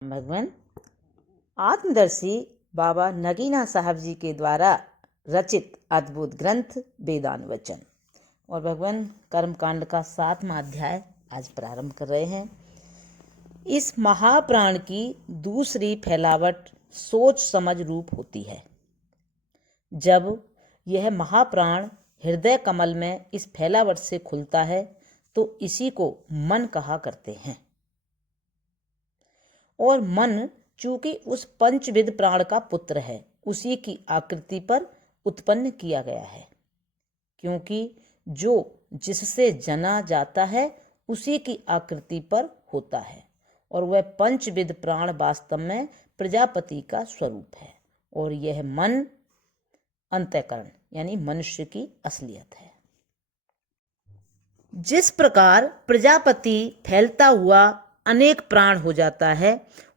भगवान आत्मदर्शी बाबा नगीना साहब जी के द्वारा रचित अद्भुत ग्रंथ वेदानुवचन और भगवान कर्मकांड का 7वां अध्याय आज प्रारंभ कर रहे हैं। इस महाप्राण की दूसरी फैलावट सोच समझ रूप होती है। जब यह महाप्राण हृदय कमल में इस फैलावट से खुलता है तो इसी को मन कहा करते हैं। और मन चूंकि उस पंचविध प्राण का पुत्र है, उसी की आकृति पर उत्पन्न किया गया है, क्योंकि जो जिससे जना जाता है उसी की आकृति पर होता है। और वह पंचविध प्राण वास्तव में प्रजापति का स्वरूप है और यह मन अंतःकरण यानी मनुष्य की असलियत है। जिस प्रकार प्रजापति फैलता हुआ अनेक प्राण हो जाता है,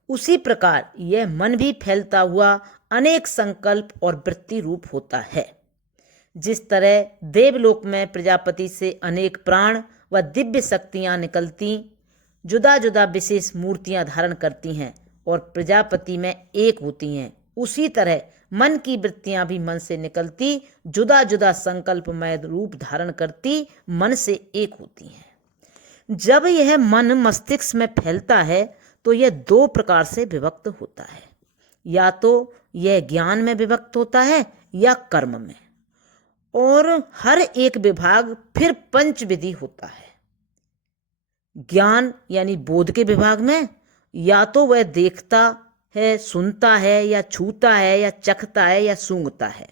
उसी प्रकार यह मन भी फैलता हुआ अनेक संकल्प और वृत्ति रूप होता है। जिस तरह देवलोक में प्रजापति से अनेक प्राण व दिव्य शक्तियां निकलती, जुदा जुदा विशेष मूर्तियां धारण करती हैं और प्रजापति में एक होती हैं, उसी तरह मन की वृत्तियां भी मन से निकलती, जुदा जुदा संकल्पमय रूप धारण करती, मन से एक होती हैं। जब यह मन मस्तिष्क में फैलता है तो यह दो प्रकार से विभक्त होता है। या तो यह ज्ञान में विभक्त होता है या कर्म में, और हर एक विभाग फिर पंचविधि होता है। ज्ञान यानी बोध के विभाग में या तो वह देखता है, सुनता है, या छूता है, या चखता है, या सूंघता है।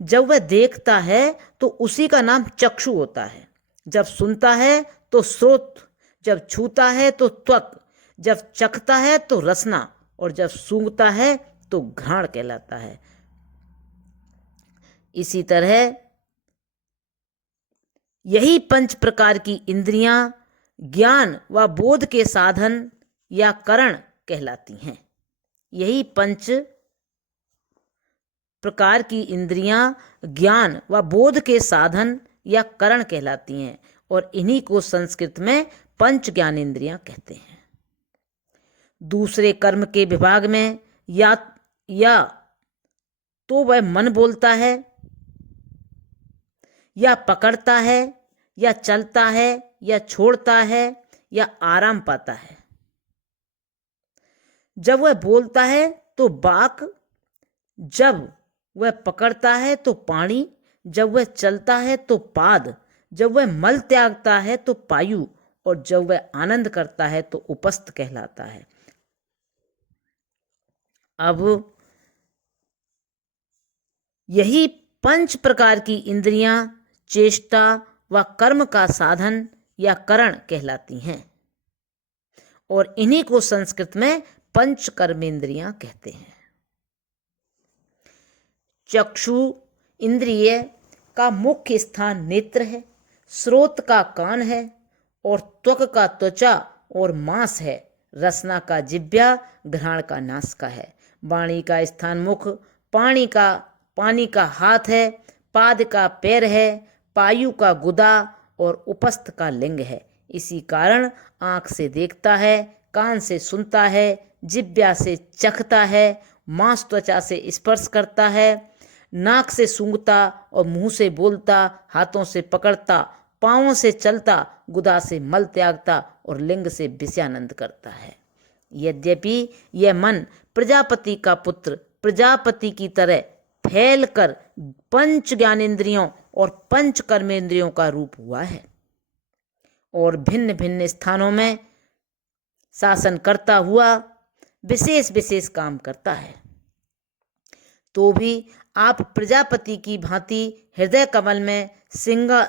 जब वह देखता है तो उसी का नाम चक्षु होता है, जब सुनता है तो श्रोत, जब छूता है तो त्वक, जब चखता है तो रसना, और जब सूंघता है तो घ्राण कहलाता है। इसी तरह यही पंच प्रकार की इंद्रियां ज्ञान व बोध के साधन या करण कहलाती हैं। यही पंच प्रकार की इंद्रियां ज्ञान व बोध के साधन या करण कहलाती हैं और इन्हीं को संस्कृत में पंच ज्ञानेंद्रियां कहते हैं। दूसरे कर्म के विभाग में या तो वह मन बोलता है, या पकड़ता है, या चलता है, या छोड़ता है, या आराम पाता है। जब वह बोलता है तो वाक, जब वह पकड़ता है तो पाणी, जब वह चलता है तो पाद, जब वह मल त्यागता है तो पायु, और जब वह आनंद करता है तो उपस्थ कहलाता है। अब यही पंच प्रकार की इंद्रियां चेष्टा व कर्म का साधन या करण कहलाती हैं और इन्हीं को संस्कृत में पंच कर्मेंद्रियां कहते हैं। चक्षु इंद्रिय का मुख्य स्थान नेत्र है, श्रोत का कान है, और त्वक का त्वचा और मांस है। रसना का जिह्वा, घ्राण का नासिका है। वाणी का स्थान मुख, पानी का हाथ है, पाद का पैर है, पायु का गुदा और उपस्थ का लिंग है। इसी कारण आँख से देखता है, कान से सुनता है, जिह्वा से चखता है, मांस त्वचा से स्पर्श करता है, नाक से सूंघता और मुंह से बोलता, हाथों से पकड़ता, पांवों से चलता, गुदा से मल त्यागता और लिंग से विषयानंद करता है। यद्यपि यह मन प्रजापति का पुत्र प्रजापति की तरह फैलकर पंच ज्ञानेंद्रियों और पंच कर्मेंद्रियों का रूप हुआ है और भिन्न भिन्न स्थानों में शासन करता हुआ विशेष विशेष काम करता है, तो भी आप प्रजापति की भांति हृदय कमल में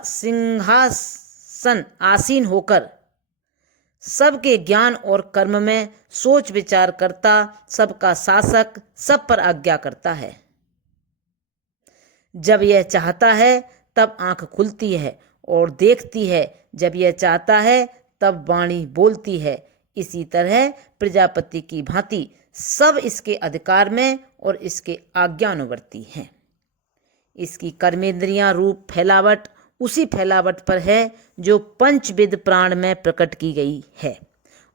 सिंहासन आसीन होकर सबके ज्ञान और कर्म में सोच विचार करता, सबका शासक, सब पर आज्ञा करता है। जब यह चाहता है तब आंख खुलती है और देखती है, जब यह चाहता है तब वाणी बोलती है। इसी तरह प्रजापति की भांति सब इसके अधिकार में और इसके आज्ञानुवर्ती हैं। इसकी कर्मेंद्रियां रूप फैलावट उसी फैलावट पर है जो पंचविध प्राण में प्रकट की गई है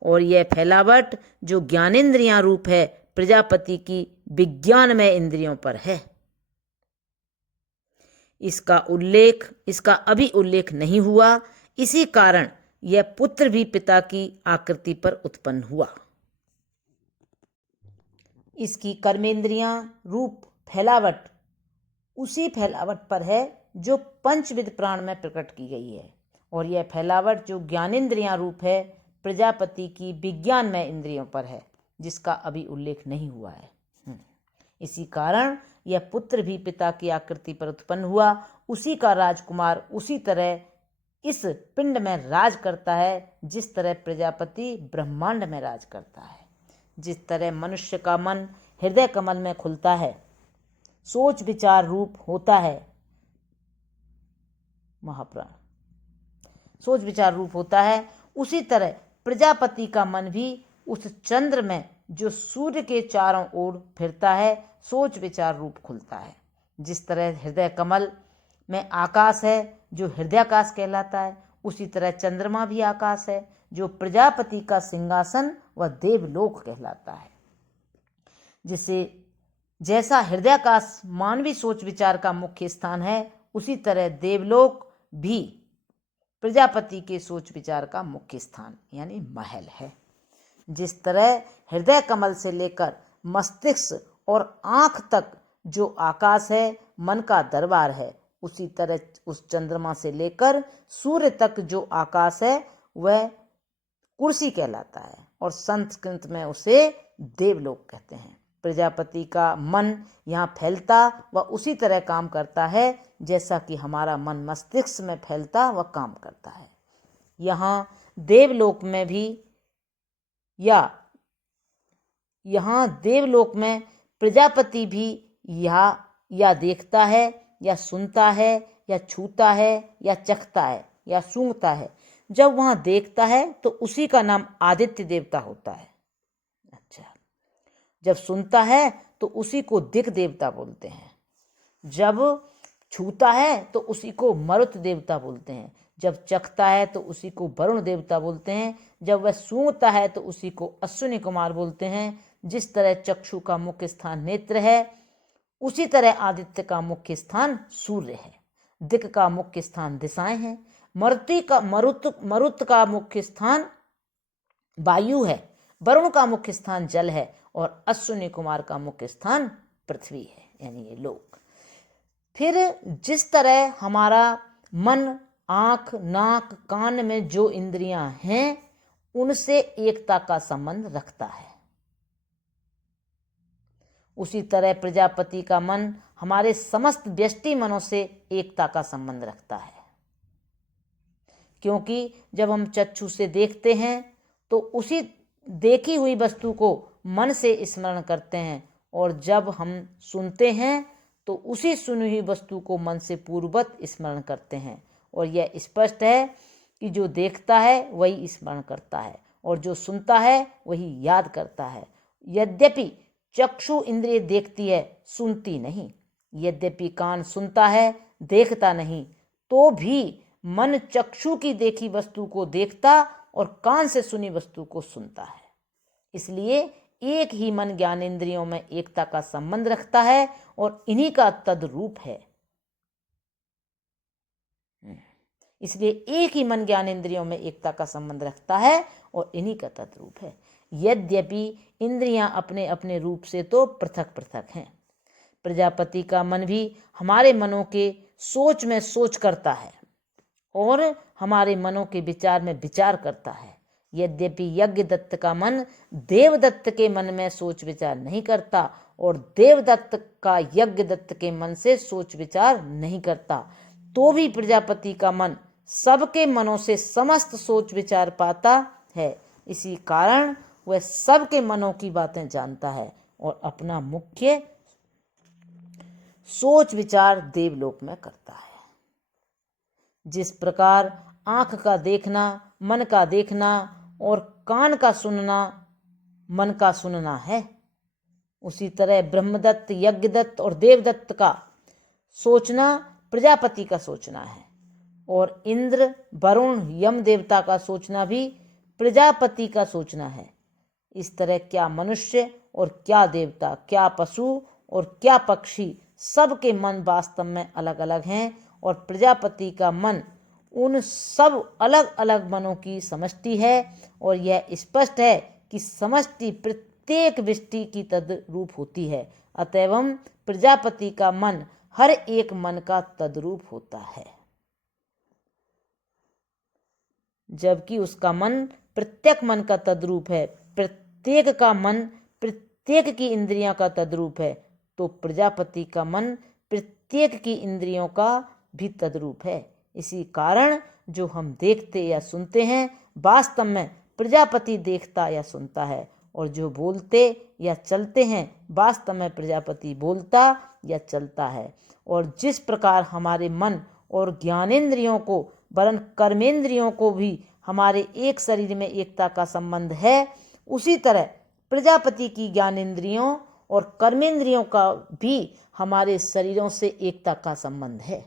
और यह फैलावट जो ज्ञानेंद्रियां रूप है प्रजापति की विज्ञानमय इंद्रियों पर है। इसका अभी उल्लेख नहीं हुआ, इसी कारण यह पुत्र भी पिता की आकृति पर उत्पन्न हुआ। इसकी कर्मेंद्रियां रूप फैलावट उसी फैलावट पर है जो पंचविध प्राण में प्रकट की गई है, और यह फैलावट जो ज्ञानेंद्रियां रूप है प्रजापति की विज्ञान में इंद्रियों पर है, जिसका अभी उल्लेख नहीं हुआ है। इसी कारण यह पुत्र भी पिता की आकृति पर उत्पन्न हुआ। उसी का राजकुमार उसी तरह इस पिंड में राज करता है जिस तरह प्रजापति ब्रह्मांड में राज करता है। जिस तरह मनुष्य का मन हृदय कमल में खुलता है, सोच विचार रूप होता है, महाप्राण सोच विचार रूप होता है, उसी तरह प्रजापति का मन भी उस चंद्र में जो सूर्य के चारों ओर फिरता है सोच विचार रूप खुलता है। जिस तरह हृदय कमल में आकाश है जो हृदयाकाश कहलाता है, उसी तरह चंद्रमा भी आकाश है जो प्रजापति का सिंहासन व देवलोक कहलाता है। जिसे जैसा हृदयाकाश मानवी सोच विचार का मुख्य स्थान है, उसी तरह देवलोक भी प्रजापति के सोच विचार का मुख्य स्थान यानी महल है। जिस तरह हृदय कमल से लेकर मस्तिष्क और आंख तक जो आकाश है मन का दरबार है, उसी तरह उस चंद्रमा से लेकर सूर्य तक जो आकाश है वह कुर्सी कहलाता है, और संस्कृत में उसे देवलोक कहते हैं। प्रजापति का मन यहाँ फैलता व उसी तरह काम करता है जैसा कि हमारा मन मस्तिष्क में फैलता व काम करता है। यहाँ देवलोक में भी यहाँ देवलोक में प्रजापति भी या देखता है या सुनता है या छूता है या चखता है या सूंघता है। जब वहाँ देखता है तो उसी का नाम आदित्य देवता होता है। अच्छा, जब सुनता है तो उसी को दिक् देवता बोलते हैं। जब छूता है तो उसी को मरुत देवता बोलते हैं। जब चखता है तो उसी को वरुण देवता बोलते हैं। जब वह सूंघता है तो उसी को अश्विनी कुमार बोलते हैं। जिस तरह चक्षु का मुख्य स्थान नेत्र है, उसी तरह आदित्य का मुख्य स्थान सूर्य है। दिक् का मुख्य स्थान दिशाएं हैं। मरुत का मुख्य स्थान वायु है। वरुण का मुख्य स्थान जल है, और अश्विनी कुमार का मुख्य स्थान पृथ्वी है, यानी ये लोक। फिर जिस तरह हमारा मन, आंख, नाक, कान में जो इंद्रियां हैं उनसे एकता का संबंध रखता है, उसी तरह प्रजापति का मन हमारे समस्त व्यष्टि मनों से एकता का संबंध रखता है। क्योंकि जब हम चक्षु से देखते हैं तो उसी देखी हुई वस्तु को मन से स्मरण करते हैं, और जब हम सुनते हैं तो उसी सुनी हुई वस्तु को मन से पूर्ववत स्मरण करते हैं। और यह स्पष्ट है कि जो देखता है वही स्मरण करता है, और जो सुनता है वही याद करता है। यद्यपि चक्षु इंद्रिय देखती है, सुनती नहीं। यद्यपि कान सुनता है, देखता नहीं, तो भी मन चक्षु की देखी वस्तु को देखता और कान से सुनी वस्तु को सुनता है। इसलिए एक ही मन ज्ञानेंद्रियों में एकता का संबंध रखता है और इन्हीं का तद्रूप है। इसलिए एक ही मन ज्ञानेंद्रियों में एकता का संबंध रखता है और इन्हीं का तद्रूप है। यद्यपि इंद्रियां अपने अपने रूप से तो पृथक पृथक हैं। प्रजापति का मन भी हमारे मनों के सोच में सोच करता है और हमारे मनों के विचार में विचार करता है। यद्यपि यज्ञदत्त का मन देवदत्त के मन में सोच विचार नहीं करता और देवदत्त का यज्ञदत्त के मन से सोच विचार नहीं करता, तो भी प्रजापति का मन सबके मनों से समस्त सोच विचार पाता है। इसी कारण वह सबके मनों की बातें जानता है और अपना मुख्य सोच विचार देवलोक में करता है। जिस प्रकार आंख का देखना मन का देखना और कान का सुनना मन का सुनना है, उसी तरह ब्रह्मदत्त, यज्ञदत्त और देवदत्त का सोचना प्रजापति का सोचना है, और इंद्र, वरुण, यम देवता का सोचना भी प्रजापति का सोचना है। इस तरह क्या मनुष्य और क्या देवता, क्या पशु और क्या पक्षी, सबके मन वास्तव में अलग अलग हैं और प्रजापति का मन उन सब अलग अलग मनों की समष्टि है। और यह स्पष्ट है कि समष्टि प्रत्येक व्यष्टि की तद्रूप होती है, अतएव प्रजापति का मन हर एक मन का तद्रूप होता है, जबकि उसका मन प्रत्येक मन का तद्रूप है। प्रत्येक का मन प्रत्येक की इंद्रियों का तद्रूप है, तो प्रजापति का मन प्रत्येक की इंद्रियों का भी तद्रूप है। इसी कारण जो हम देखते या सुनते हैं वास्तव में प्रजापति देखता या सुनता है, और जो बोलते या चलते हैं वास्तव में प्रजापति बोलता या चलता है। और जिस प्रकार हमारे मन और ज्ञानेंद्रियों को वरन कर्मेंद्रियों को भी हमारे एक शरीर में एकता का संबंध है, उसी तरह प्रजापति की ज्ञानेंद्रियों और कर्मेंद्रियों का भी हमारे शरीरों से एकता का संबंध है।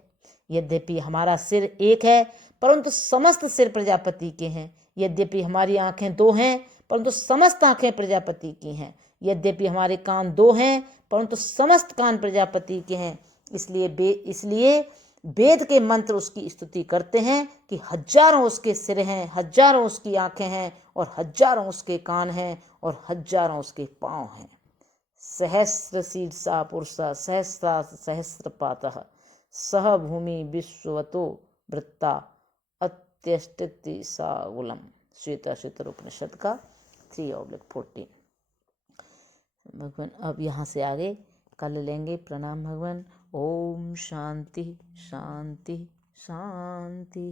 यद्यपि हमारा सिर एक है परंतु समस्त सिर प्रजापति के हैं। यद्यपि हमारी आंखें दो हैं परंतु समस्त आंखें प्रजापति की हैं। यद्यपि हमारे कान दो हैं परंतु समस्त कान प्रजापति के हैं। इसलिए वेद के मंत्र उसकी स्तुति करते हैं कि हजारों उसके सिर हैं, हजारों उसकी आंखें हैं और हजारों उसके कान हैं और हजारों उसके पांव हैं। सहस्र शीर्षा पुरुषा सहस्रा सहस्रपातः सह भूमि विश्वतो वृत्ता अत्यष्टि सागुलम। श्वेताश्वेतर उपनिषद का 3/14। भगवान अब यहाँ से आगे कल लेंगे। प्रणाम भगवान। ओम शांति शांति शांति।